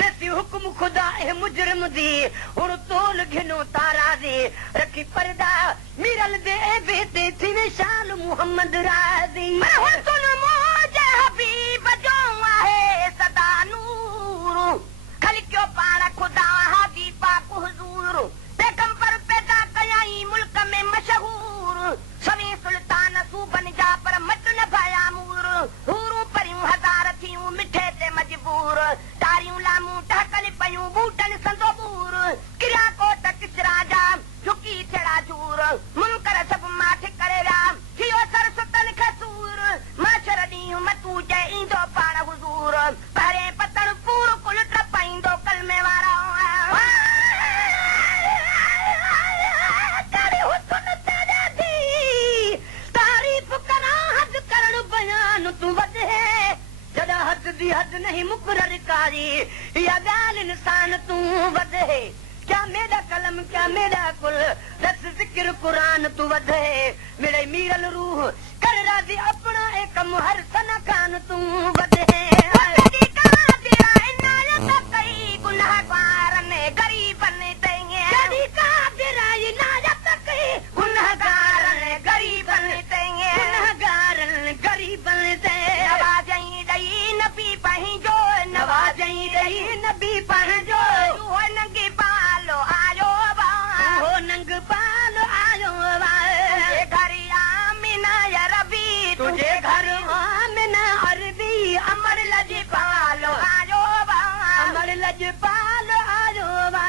वैसी हुक्म खुदा है मुजरम दी हुन तोल घिनो ताराजी रखी पर्दा मिरल दे बेते थी शाल मुहम्मद राजी हुन सुन मुझे हबीब जो आहे सदा नूर खल क्यों पाड़ा खुदा हबीब पाक हुजूर पैगंबर पैदा कयाई मुल्क में मशहूर सभी सुल्तान सूबन जा पर मत न भाया मूर हूरू परियूं हजार थियूं मिठे ते मजबूर तारियूं लामूं टहकल पयूं बूटन संदो बूर किरिया कोट किचरा जा झुकी छड़ा जूर मुनकर सब माठ करे राम थियो सर सुतल खसूर माशर ॾींहुं मतू जे ईंदो पाण हुजूर परे पतन पूर कुल टपाईंदो कलमे वारा तू वधे जॾा हद दी हद नहीं मुकरर कारी या गाल इंसान तू वधे क्या मेरा कलम क्या मेरा कुल दस जिक्र कुरान तू वधे मेरे मीरल रूह कर राजी अपना एक हर सना खान तू वधे तेरी कहां तेरा इनायत कई गुनाहगार ने गरीब ने देंगे तेरी कहां तेरा इनायत कई गुनाहगार ने गरीब ने देंगे गुनाहगार ने गरीब ने दे नवाजई दई नबी पही जो नवाजई दई नबी पही जो तू नंगी पालो आयो बा हो नंग पालो आयो बा तुझे घर आमिना या रबी तुझे घर आमिना अरबी अमर लज पालो आयो बा अमर लज पालो आयो बा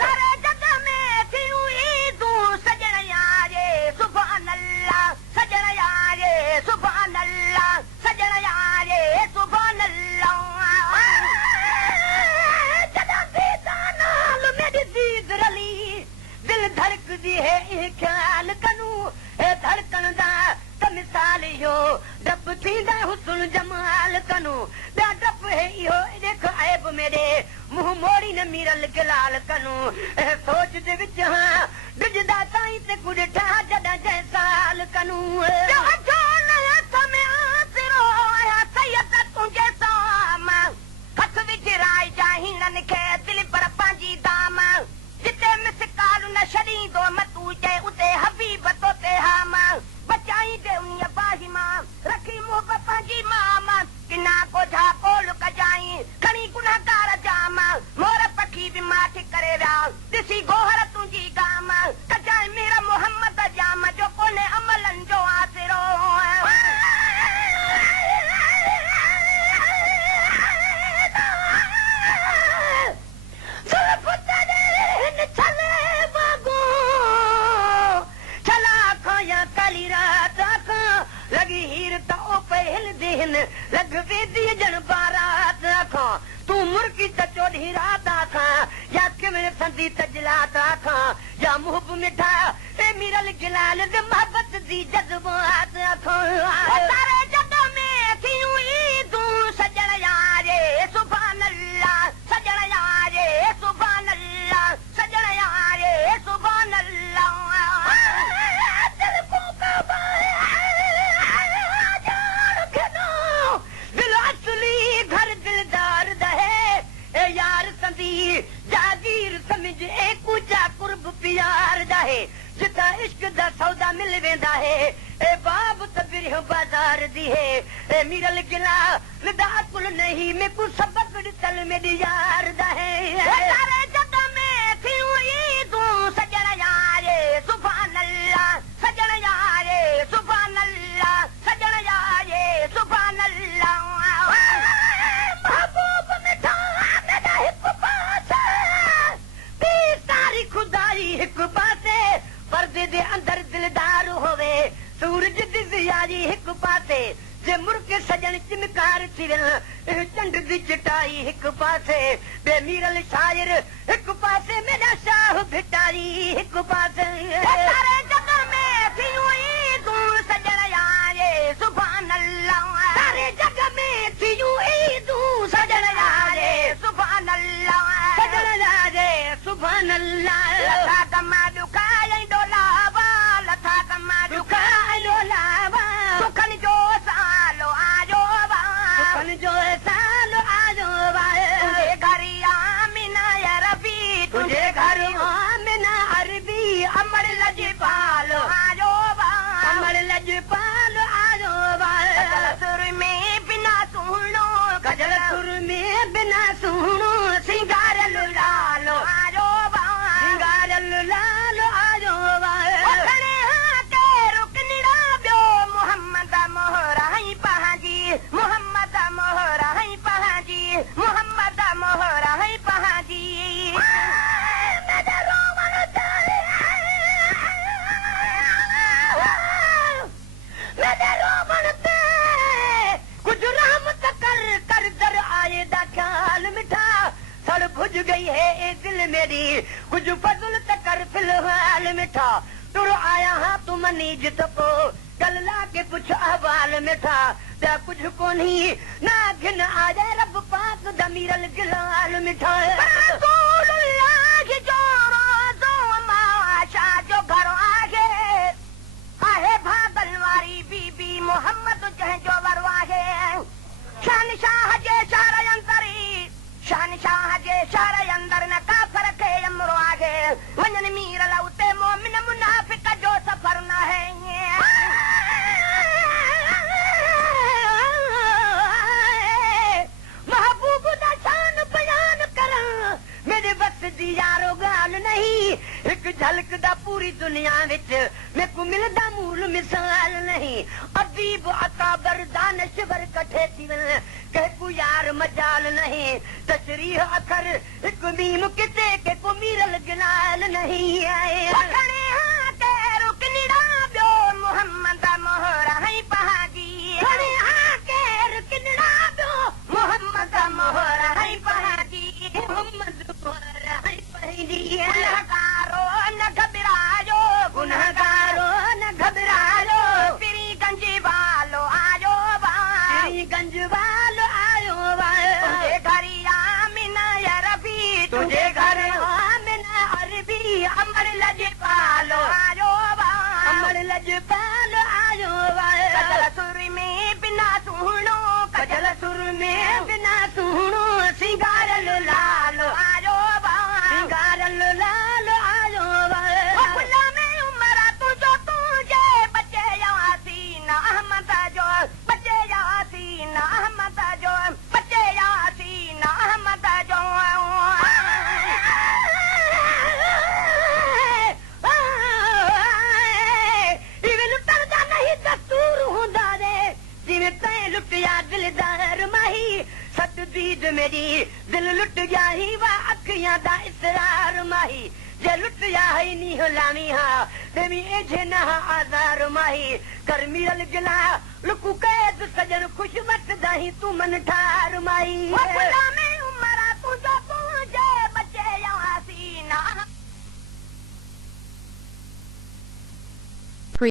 सारे जग में थियूं ईदू सजण यारे सुभान अल्लाह सजण यारे सुभान अल्लाह सजण यारे सुभान अल्लाह जदा बेदानाल मेरी दीद रली दिल धड़कदी है ये ख्याल कनू ए धड़कन दा त मिसाल यो डब थींदा हुस्न जमाल कनू दा डब है यो देख ऐब मेरे मुंह मोड़ी न मीरल गलाल कनू ए सोच दे विच हां डिजदा ताई ते गुडठा जदा जैसाल कनू जो न समय आसिरो आया सैयद तुझे साम हथ विच राय जाहिनन खे दिल पर पंहिंजी दाम जिते मिसकाल न छॾींदो मतू जे उते हबीब तो ते हाम बचाई दे उन बाही मां रखी मोहबत पंहिंजी माम किना को झाको लुक जाई खणी गुनाहगार जाम मोर पखी भी माठ करे विया ॾिसी गोहर तुंहिंजी गाम कजाए मेरा मोहम्मद जाम जो कोन्हे अमलन जो आसिरो लगी हीर त ओ पहल दिन लग वेदी जन बारात आखा तू मुर्गी त चोधी रात आखा या किमल संदी तजलात आखा या मुहब मिठा ए मिरल गिलाल दे मोहब्बत दी जज्बात आखा सारे जग में थियूं ईदू सजण यारे सुभान अल्लाह सजण यारे सुभान अल्लाह सजण यारे सुभान अल्लाह दिल को कबा घर दिलदार दहे ए यार संदी जागीर समझ ए कुजा कुर्ब प्यार दहे जिता इश्क दा सौदा मिल वेंदा है ए बाब तबिर बाजार दी है ए मिरल गिला लदा कुल नहीं में कुछ सबक तल में यार दहे सारे जग में थियूं ईदू सजण यारे सुभान अल्लाह सजण यारे सुभान अल्लाह सजण यारे सुभान अल्लाह हिक पासे पर्दे दे अंदर दिलदार होवे सूरज दी ज़ियारी हिक पासे जे मुर्ग सजन चिमकार थिरन चंड दी चटाई हिक पासे बेमीरल शायर हिक पासे मेरा शाह भिटारी हिक पासे सारे जग में थियूं ईदू सजण यारे सुभान अल्लाह सारे जग में थियूं ईदू सजण यारे सुभान अल्लाह सजण यारे सुभान अल्लाह लथा कमा दुखाई डोलावा लथा कमा दुखाई डोलावा सुखन जो सालो आजो बा सुखन जो सालो आजो बा बिना सुनो सिंगार लालो आजो सिंगार लालो आजो खड़े के रुकनिड़ा बियो मोहम्मद मोहरा ही पहाजी मोहम्मद मोहरा ही पहाजी मोहम्मद मोहरा ही पहाजी भुज गई है ए दिल मेरी कुछ फजल कर फिलहाल मिठा तुर आया हाँ तुम नीजत को कल ला के कुछ अहवाल मिठा त्या कुछ को नहीं ना घिन आ जाए रब पाक दमीरल गिलाल मिठा जो घर आगे आहे भागल वारी बीबी मोहम्मद जह जो वरवाहे शान शाह जे शार अंतरी शहनशाह जे शहर अंदर न काफर के अमरो आगे वंजन मीर लौते मोमिन मुनाफिक जो सफर न है महबूब दा शान बयान करा मेरे बस दी यारो गाल नहीं एक झलक दा पूरी दुनिया विच मैं को मिलदा मूल मिसाल नहीं अदीब अकाबर दानश्वर कठे थीवन कहकू यार मजाल नहीं तशरीह अखर एक मीम किते के को मीरल गिनाल नहीं आए खड़े हां के रुकनिड़ा बियो मोहम्मद मोहरा है पहाजी खड़े हां के रुकनिड़ा बियो मोहम्मद मोहरा है पहाजी मोहम्मद मोहरा है पहाजी गुनहगारो न घबरायो गुनहगारो न घबरायो तेरी गंज वालो आयो तेरी गंज वालो आयो तुझे घर आमिना या रबी तुझे घर आमिना अरबी अमर लजपालो आयो अमर लजपालो आयो कजल सुर में बिना सुनो कजल सुर में बिना सुनो सिंगार लालो आयो सिंगार लालो आयो खुला में उमरा तुझे बच्चे यासीन अहमद जो बच्चे यासीन अहमद जो बच्चे यासीन अहमद जो इवे लुटण दा नहीं दस्तूर हुंदा रे जिवें तैं लुटिया दिलदार माही सत दीद मेरी दिल लुट गया ही वा अखियां दा इसरार माही जे लुट या ही नी हलामी हा देवी एजे ना आजार माही कर मिरल गिला लुकु कैद सजन खुश वक्त दाही तू मन ठार माही